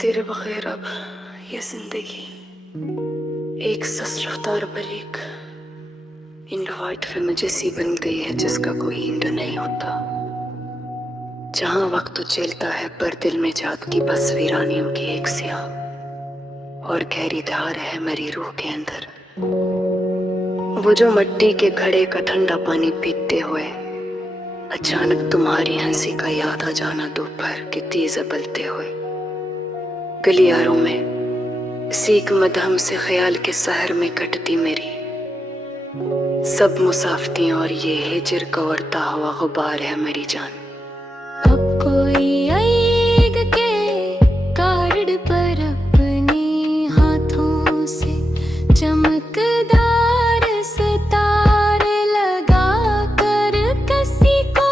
तेरे बगैर अब ये जिंदगी एक सस्त रफ्तार बलीक इंड वाइट फिल्म जैसी बन गई है जिसका कोई इंड नहीं होता, जहां वक्त उछलता है पर दिल में जागती बस वीरानियों की एक स्याह और गहरी धार है मेरी रूह के अंदर। वो जो मिट्टी के घड़े का ठंडा पानी पीते हुए अचानक तुम्हारी हंसी का याद आ जाना दोपहर के तेज उबलते हुए गलियारों में सीख मदहम से ख्याल के सहर में कटती मेरी सब मुसाफतियां और ये हिजर का उड़ता हुआ गुबार है मेरी जान। अब कोई आएगा के कार्ड पर अपने हाथों से चमकदार सितारे लगा कर किसी को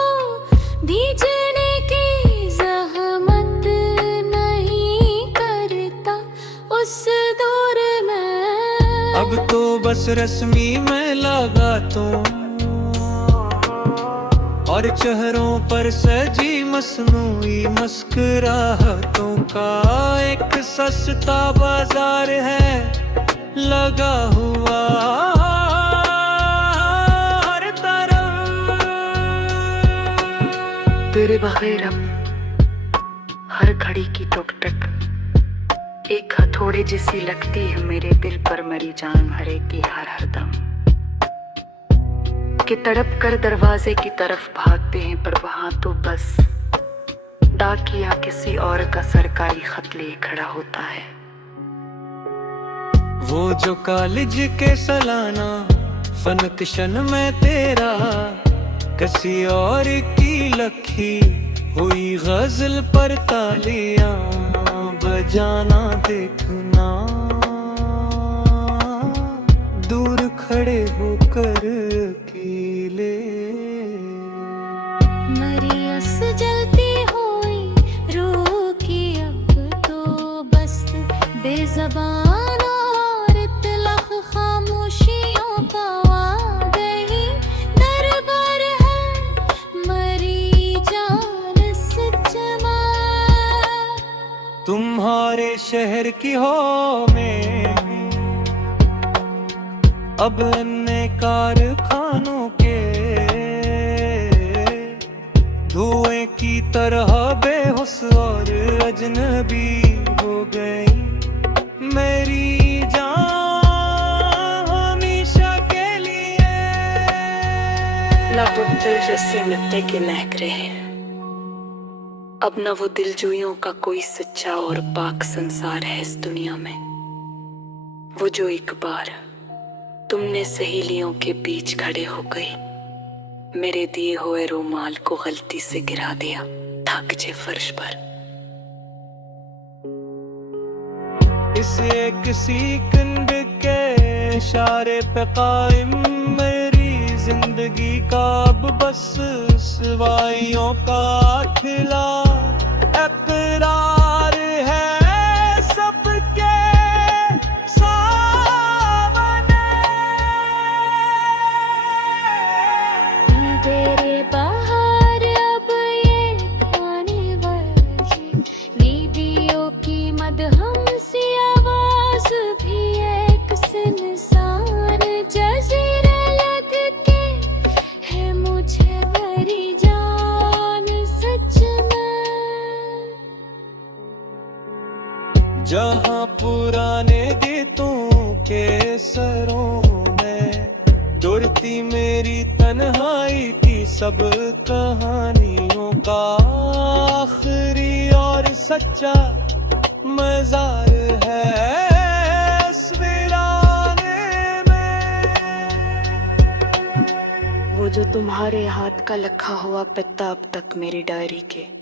भीजने की जहमत नहीं करता उस दौर में। अब तो बस रस्मी में लगा तुम और चेहरों पर सजी मसनूई मुस्कुराहटों का एक सस्ता बाजार है लगा हुआ हर तरफ। तेरे बगैर अब हर घड़ी की टुक टक एक हथौड़े जैसी लगती है मेरे दिल पर मेरी जान भरेगी हर दम कि तड़प कर दरवाजे की तरफ भागते हैं पर वहां तो बस डाकिया किसी और का सरकारी खत लिए खड़ा होता है। वो जो कॉलेज के सालाना फंक्शन में तेरा किसी और की लखी हुई गजल पर तालियां बजाना देखना दूर खड़े होकर कीले मरियस जलती हुई रूह की अब तो बस बेज़बान और इत्तलाफ खामोशियों का वादही दरबार है मरी जान सच में। तुम्हारे शहर की हो में अब अन्य कारखानों के धुएं की तरह बेहोश और अजनबी हो गई मेरी जान हमेशा के लिए। ना वो दिल जैसे मिट्टी के महक रहे हैं, अब न वो दिलजोइयों का कोई सच्चा और पाक संसार है इस दुनिया में। वो जो एक बार तुमने सहेलियों के बीच खड़े हो गई मेरे दिए हुए रुमाल को गलती से गिरा दिया था कच्चे फर्श पर। इस एक सेकंड के इशारे पे कायम मेरी जिंदगी का अब बस सवाइयों का खिला इकरार है सबके सामने। तेरे बाहर अब ये खाने वाली वीडियो की मदहम सी आवाज भी एक सुनसान जज़ीरा लगती है मुझे मेरी जान सच में। जहाँ पुराने गीतों के सरों में डुरती मेरी तन्हाई की सब कहानियों का आखिरी और सच्चा मज़ार है इस वीराने में। वो जो तुम्हारे हाथ का लिखा हुआ पत्ता अब तक मेरी डायरी के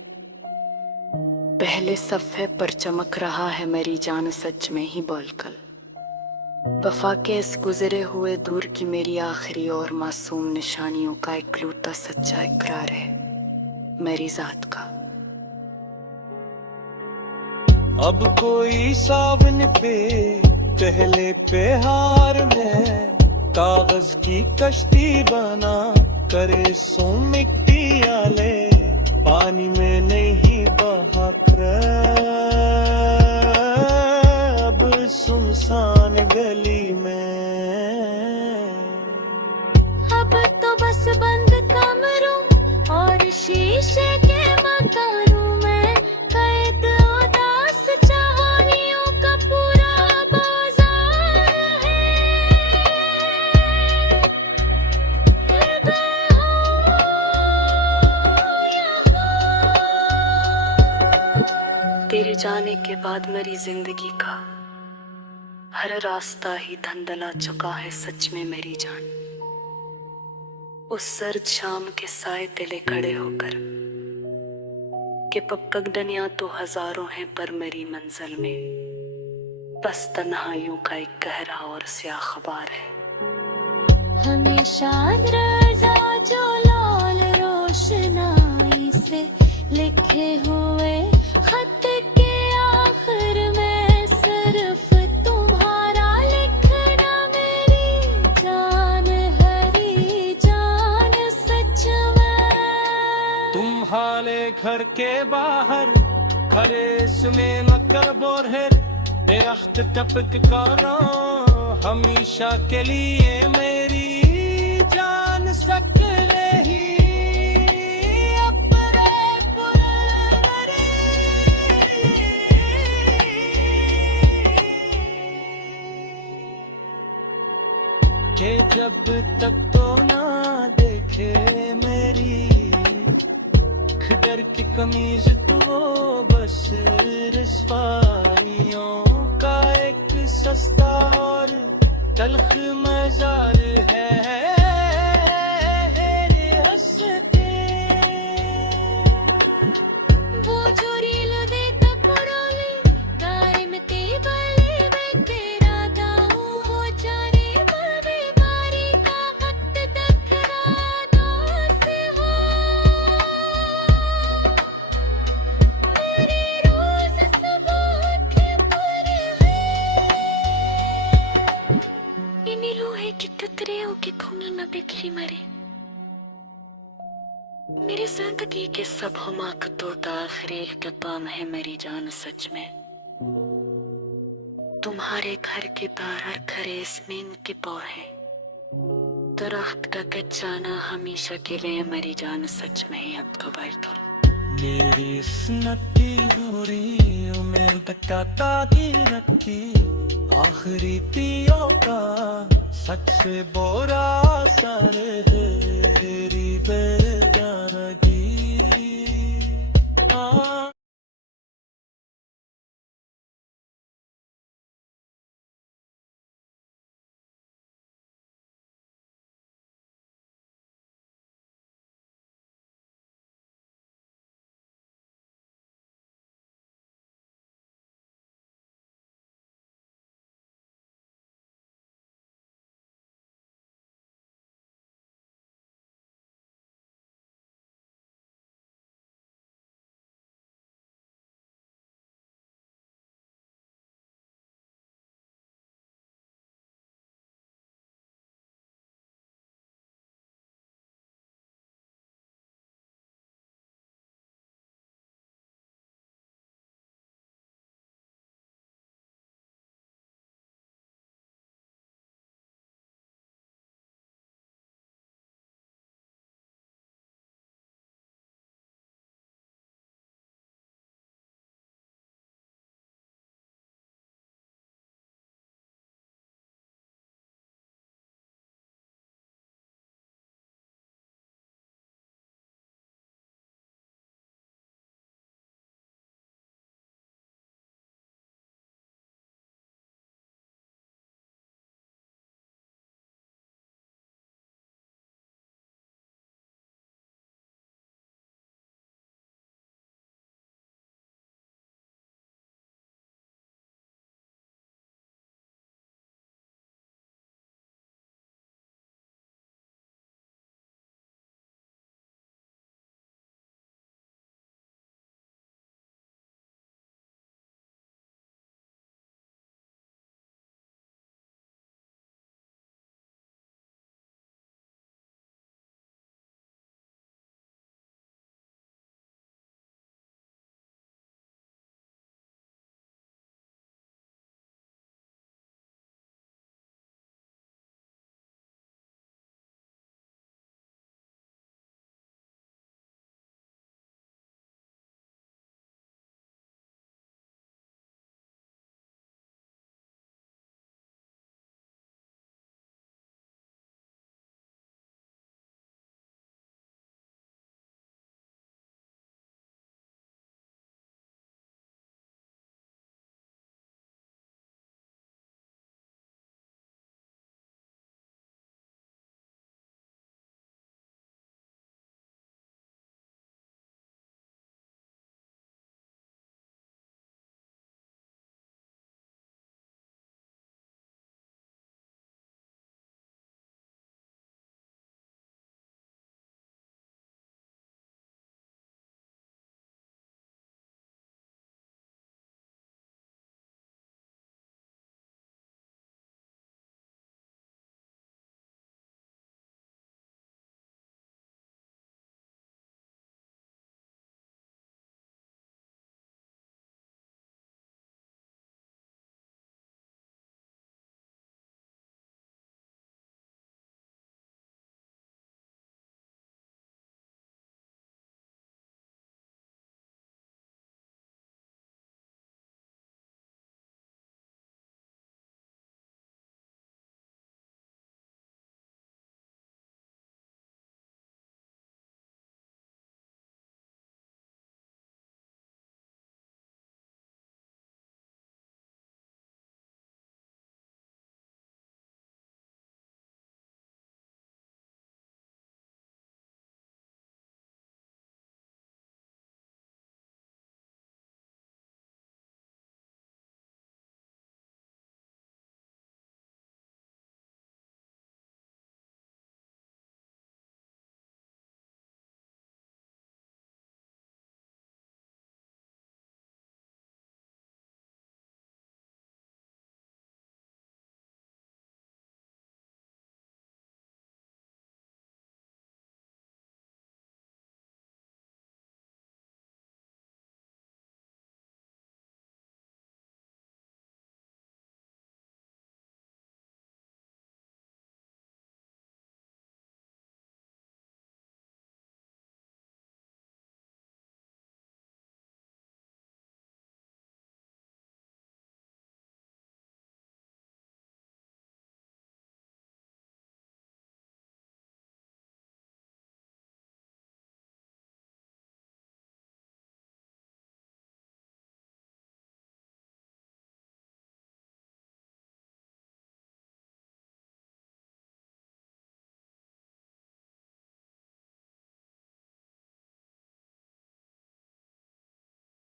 पहले सफ़े पर चमक रहा है मेरी जान सच में ही बोलकर। वफा के इस गुजरे हुए दूर की मेरी आखिरी और मासूम निशानियों का इकलौता सच्चा इकरार है मेरी जात का। अब कोई सावन पे पहले पे हार में कागज की कश्ती बना करे सो मिट्टी आले पानी में नहीं बहा तेरे जाने के बाद मेरी जिंदगी का हर रास्ता ही धंधला चुका है सच में मेरी जान। उस सर्द शाम के साए तले खड़े होकर कि पगडंडियां तो हजारों हैं पर मेरी मंजिल में बस तन्हाइयों का एक गहरा और स्याह खबार है। हमेशा रजा जो लाल रोशनाई से लिखे हुए खत के आखिर में सिर्फ तुम्हारा लिखना मेरी जान हरी जान सच में। तुम्हारे घर के बाहर खरे इसमें मकर बोरहर दरख्त टपक करो हमेशा के लिए मेरी जान सकले ही अपने पुरवरी के जब तक तो ना देखे मेरी खदर की कमीज तो बस रस्वाइयों का एक सस्ता और तल्ख मजार है रे हंसते। वो जो रील दे कपड़ोली गाय में ते बले में तेरा दाऊ हो जाने बवे बारी का वक्त टकरानो से हो मेरे रोज सुबह के पर है इन्हीं लोहे की टुकड़ियों के खून में बिखरी मरे मेरी जिंदगी के सब हमाक तोड़ता आखिरी एक पाम है मेरी जान सच में। तुम्हारे घर के बाहर खरे इसमें के पौधे दरख्त का कच्चाना हमेशा के लिए मेरी जान सच में ही अब कबार तो मेरी स्नती दूरी उम्मीद का ताकि रखी आखिरी पियो का सच से बोरा सर है तेरी बेचारगी।